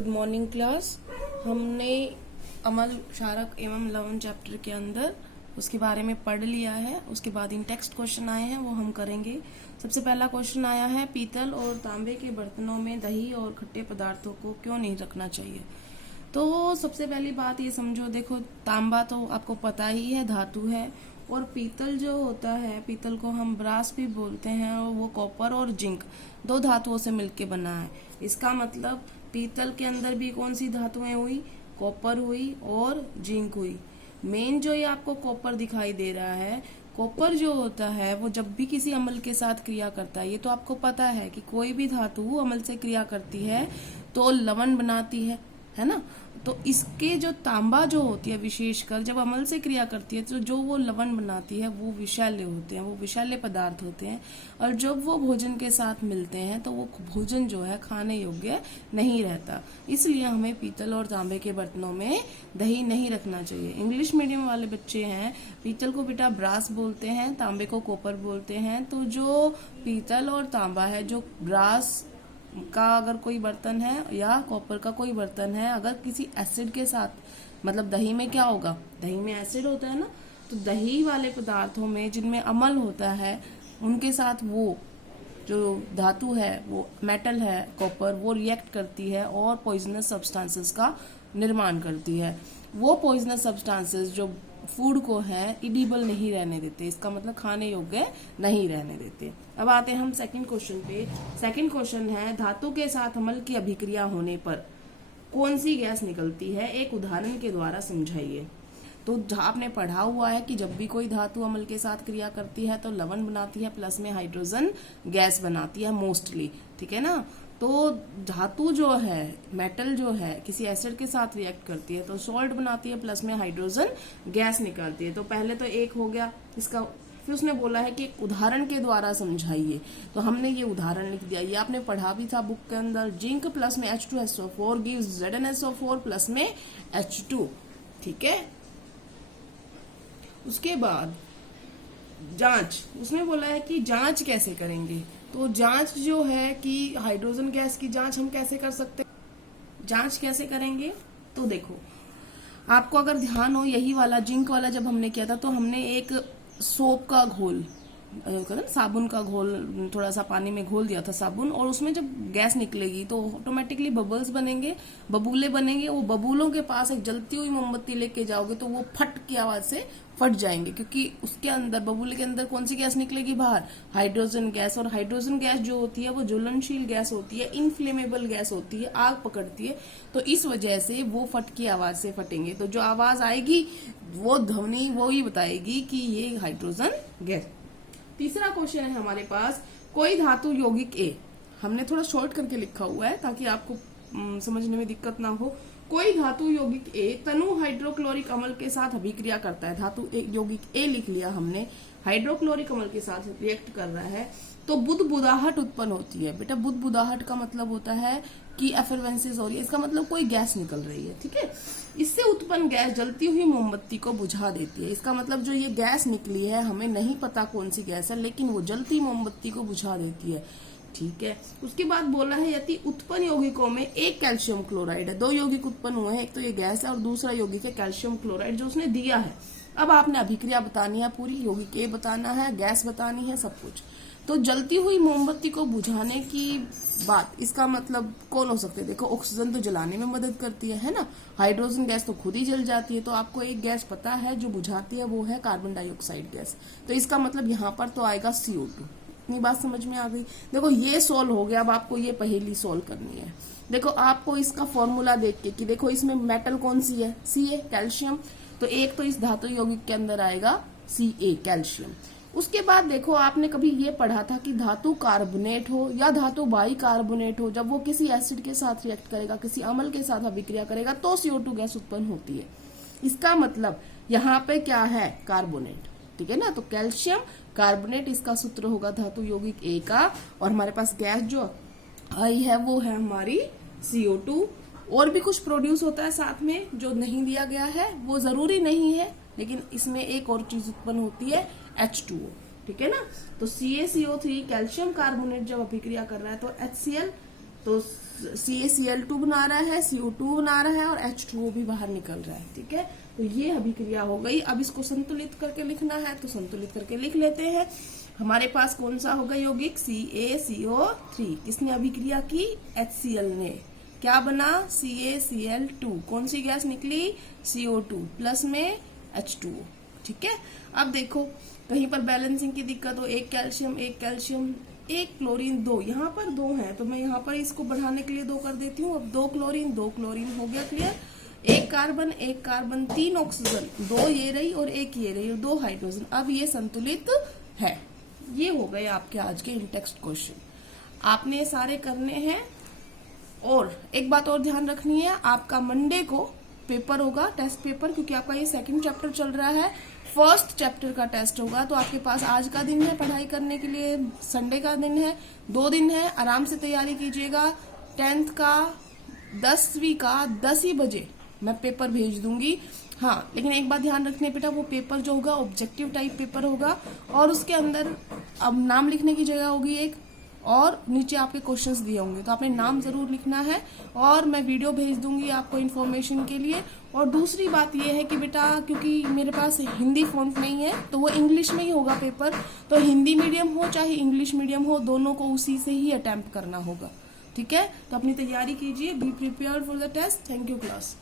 Good morning class. हमने अमल क्षारक एवं लवण चैप्टर के अंदर उसके बारे में पढ़ लिया है। उसके बाद इन टेक्स्ट क्वेश्चन आए हैं, वो हम करेंगे। सबसे पहला क्वेश्चन आया है, पीतल और तांबे के बर्तनों में दही और खट्टे पदार्थों को क्यों नहीं रखना चाहिए। तो सबसे पहली बात ये समझो, देखो तांबा तो आपको पता ही है, धातु है। और पीतल जो होता है, पीतल को हम ब्रास भी बोलते हैं, और वो कॉपर और जिंक दो धातुओं से मिलके बना है। इसका मतलब पीतल के अंदर भी कौन सी धातुएं हुई, कॉपर हुई और जिंक हुई। मेन जो ये आपको कॉपर दिखाई दे रहा है, कॉपर जो होता है वो जब भी किसी अम्ल के साथ क्रिया करता है, ये तो आपको पता है कि कोई भी धातु अम्ल से क्रिया करती है तो लवण बनाती है ना। तो इसके जो तांबा जो होती है, विशेषकर जब अम्ल से क्रिया करती है तो जो वो लवण बनाती है वो विषैले होते हैं, वो विषैले पदार्थ होते हैं। और जब वो भोजन के साथ मिलते हैं तो वो भोजन जो है खाने योग्य नहीं रहता। इसलिए हमें पीतल और तांबे के बर्तनों में दही नहीं रखना चाहिए। इंग्लिश मीडियम वाले बच्चे हैं, पीतल को बेटा ब्रास बोलते हैं, तांबे को कॉपर बोलते हैं। तो जो पीतल और तांबा है, जो ब्रास का अगर कोई बर्तन है या कॉपर का कोई बर्तन है, अगर किसी एसिड के साथ, मतलब दही में क्या होगा, दही में एसिड होता है ना, तो दही वाले पदार्थों में जिनमें अम्ल होता है उनके साथ वो जो धातु है, वो मेटल है कॉपर, वो रिएक्ट करती है और पॉइजनस सब्सटेंसेस का निर्माण करती है। वो पॉइजनस सब्सटेंसेस जो फूड को है इडिबल नहीं रहने देते, इसका मतलब खाने योग्य नहीं रहने देते। अब आते हैं हम सेकंड क्वेश्चन पे। सेकंड क्वेश्चन है, धातु के साथ अम्ल की अभिक्रिया होने पर कौन सी गैस निकलती है, एक उदाहरण के द्वारा समझाइए। तो आपने पढ़ा हुआ है कि जब भी कोई धातु अम्ल के साथ क्रिया करती है तो लवण बनाती है, प्लस में हाइड्रोजन गैस बनाती है मोस्टली, ठीक है ना। तो धातु जो है, मेटल जो है, किसी एसिड के साथ रिएक्ट करती है तो सॉल्ट बनाती है, प्लस में हाइड्रोजन गैस निकालती है। तो पहले तो एक हो गया इसका। फिर उसने बोला है कि एक उदाहरण के द्वारा समझाइए, तो हमने ये उदाहरण लिख दिया। ये आपने पढ़ा भी था बुक के अंदर, जिंक प्लस में H2SO4 गिव्स ZnSO4 प्लस में H2, ठीक है। उसके बाद जांच, उसने बोला है कि जांच कैसे करेंगे। तो जांच जो है कि हाइड्रोजन गैस की जांच हम कैसे कर सकते, जांच कैसे करेंगे। तो देखो, आपको अगर ध्यान हो, यही वाला जिंक वाला जब हमने किया था तो हमने एक सोप का घोल, साबुन का घोल, थोड़ा सा पानी में घोल दिया था साबुन, और उसमें जब गैस निकलेगी तो ऑटोमेटिकली बबल्स बनेंगे, बबूले बनेंगे। वो बबूलों के पास एक जलती हुई मोमबत्ती लेके जाओगे तो वो फट की आवाज से फट जाएंगे, क्योंकि उसके अंदर, बबूले के अंदर कौन सी गैस निकलेगी बाहर, हाइड्रोजन गैस। और हाइड्रोजन गैस जो होती है वो ज्वलनशील गैस होती है, इनफ्लेमेबल गैस होती है, आग पकड़ती है। तो इस वजह से वो फट की आवाज से फटेंगे। तो जो आवाज आएगी वो ध्वनि वो ही बताएगी कि ये हाइड्रोजन गैस। तीसरा क्वेश्चन है हमारे पास, कोई धातु यौगिक ए, हमने थोड़ा शॉर्ट करके लिखा हुआ है ताकि आपको समझने में दिक्कत ना हो। कोई धातु यौगिक ए तनु हाइड्रोक्लोरिक अम्ल के साथ अभिक्रिया करता है। धातु यौगिक ए लिख लिया हमने, हाइड्रोक्लोरिक अम्ल के साथ रिएक्ट कर रहा है तो बुदबुदाहट उत्पन्न होती है। बेटा बुदबुदाहट का मतलब होता है कि एफरवेंसेस हो रही है, इसका मतलब कोई गैस निकल रही है, ठीक है। इससे उत्पन्न गैस जलती हुई मोमबत्ती को बुझा देती है। इसका मतलब जो ये गैस निकली है, हमें नहीं पता कौन सी गैस है, लेकिन वो जलती मोमबत्ती को बुझा देती है, ठीक है। उसके बाद बोला है, यदि उत्पन्न यौगिकों में एक कैल्शियम क्लोराइड है, दो यौगिक उत्पन्न हुए हैं, एक तो ये गैस है और दूसरा यौगिक है कैल्शियम क्लोराइड जो उसने दिया है। अब आपने अभिक्रिया बतानी है पूरी, यौगिक ए बताना है, गैस बतानी है, सब कुछ। तो जलती हुई मोमबत्ती को बुझाने की बात, इसका मतलब कौन हो सकते हैं। देखो, ऑक्सीजन तो जलाने में मदद करती है ना, हाइड्रोजन गैस तो खुद ही जल जाती है। तो आपको एक गैस पता है जो बुझाती है, वो है कार्बन डाइऑक्साइड गैस। तो इसका मतलब यहाँ पर तो आएगा CO2। इतनी बात समझ में आ गई। देखो ये सोल्व हो गया। अब आपको ये पहेली सोल्व करनी है। देखो आपको इसका फॉर्मूला देख के कि देखो इसमें मेटल कौन सी है, Ca, कैल्शियम। तो एक तो इस धातु यौगिक के अंदर आएगा Ca, कैल्शियम। उसके बाद देखो, आपने कभी ये पढ़ा था कि धातु कार्बोनेट हो या धातु बाई कार्बोनेट हो, जब वो किसी एसिड के साथ रिएक्ट करेगा, किसी अम्ल के साथ अभिक्रिया करेगा तो CO2 गैस उत्पन्न होती है। इसका मतलब यहाँ पे क्या है, कार्बोनेट, ठीक है ना। तो कैल्शियम कार्बोनेट, इसका सूत्र होगा धातु यौगिक ए का। और हमारे पास गैस जो आई है वो है हमारी CO2। और भी कुछ प्रोड्यूस होता है साथ में जो नहीं दिया गया है, वो जरूरी नहीं है, लेकिन इसमें एक और चीज उत्पन्न होती है, H2O, ठीक है ना। तो CaCO3 कैल्शियम कार्बोनेट जब अभिक्रिया कर रहा है तो HCl तो CaCl2 बना रहा है, CO2 बना रहा है और H2O भी बाहर निकल रहा है। ठीक है, तो ये अभिक्रिया हो गई। अब इसको संतुलित करके लिखना है तो संतुलित करके लिख लेते हैं। हमारे पास कौन सा होगा यौगिक, CaCO3। किसने अभिक्रिया की, HCl ने। क्या बना, CaCl2। कौन सी गैस निकली, CO2 प्लस में H2O। ठीक है, अब देखो कहीं पर बैलेंसिंग की दिक्कत हो, एक कैल्शियम एक क्लोरीन, दो, यहाँ पर दो है तो मैं यहाँ पर इसको बढ़ाने के लिए दो कर देती हूँ। अब दो क्लोरीन हो गया, क्लियर। एक कार्बन 3 ऑक्सीजन, दो ये रही और एक ये रही और 2 हाइड्रोजन। अब ये संतुलित है। ये हो गए आपके आज के इन टेक्स्ट क्वेश्चन। आपने ये सारे करने हैं। और एक बात और ध्यान रखनी है, आपका मंडे को पेपर होगा, टेस्ट पेपर, क्योंकि आपका ये सेकंड चैप्टर चल रहा है। फर्स्ट चैप्टर का टेस्ट होगा, तो आपके पास आज का दिन है पढ़ाई करने के लिए, संडे का दिन है, 2 दिन है। आराम से तैयारी कीजिएगा। 10th का 10वीं का 10 ही बजे मैं पेपर भेज दूंगी। हाँ, लेकिन एक बात ध्यान रखने बेटा, वो पेपर जो होगा ऑब्जेक्टिव टाइप पेपर होगा और उसके अंदर अब नाम लिखने की जगह होगी एक, और नीचे आपके क्वेश्चंस दिए होंगे, तो आपने नाम जरूर लिखना है। और मैं वीडियो भेज दूंगी आपको इन्फॉर्मेशन के लिए। और दूसरी बात यह है कि बेटा, क्योंकि मेरे पास हिंदी फॉन्ट नहीं है तो वो इंग्लिश में ही होगा पेपर, तो हिंदी मीडियम हो चाहे इंग्लिश मीडियम हो, दोनों को उसी से ही अटेम्प्ट करना होगा। ठीक है, तो अपनी तैयारी कीजिए। Be prepared for the test. Thank you class.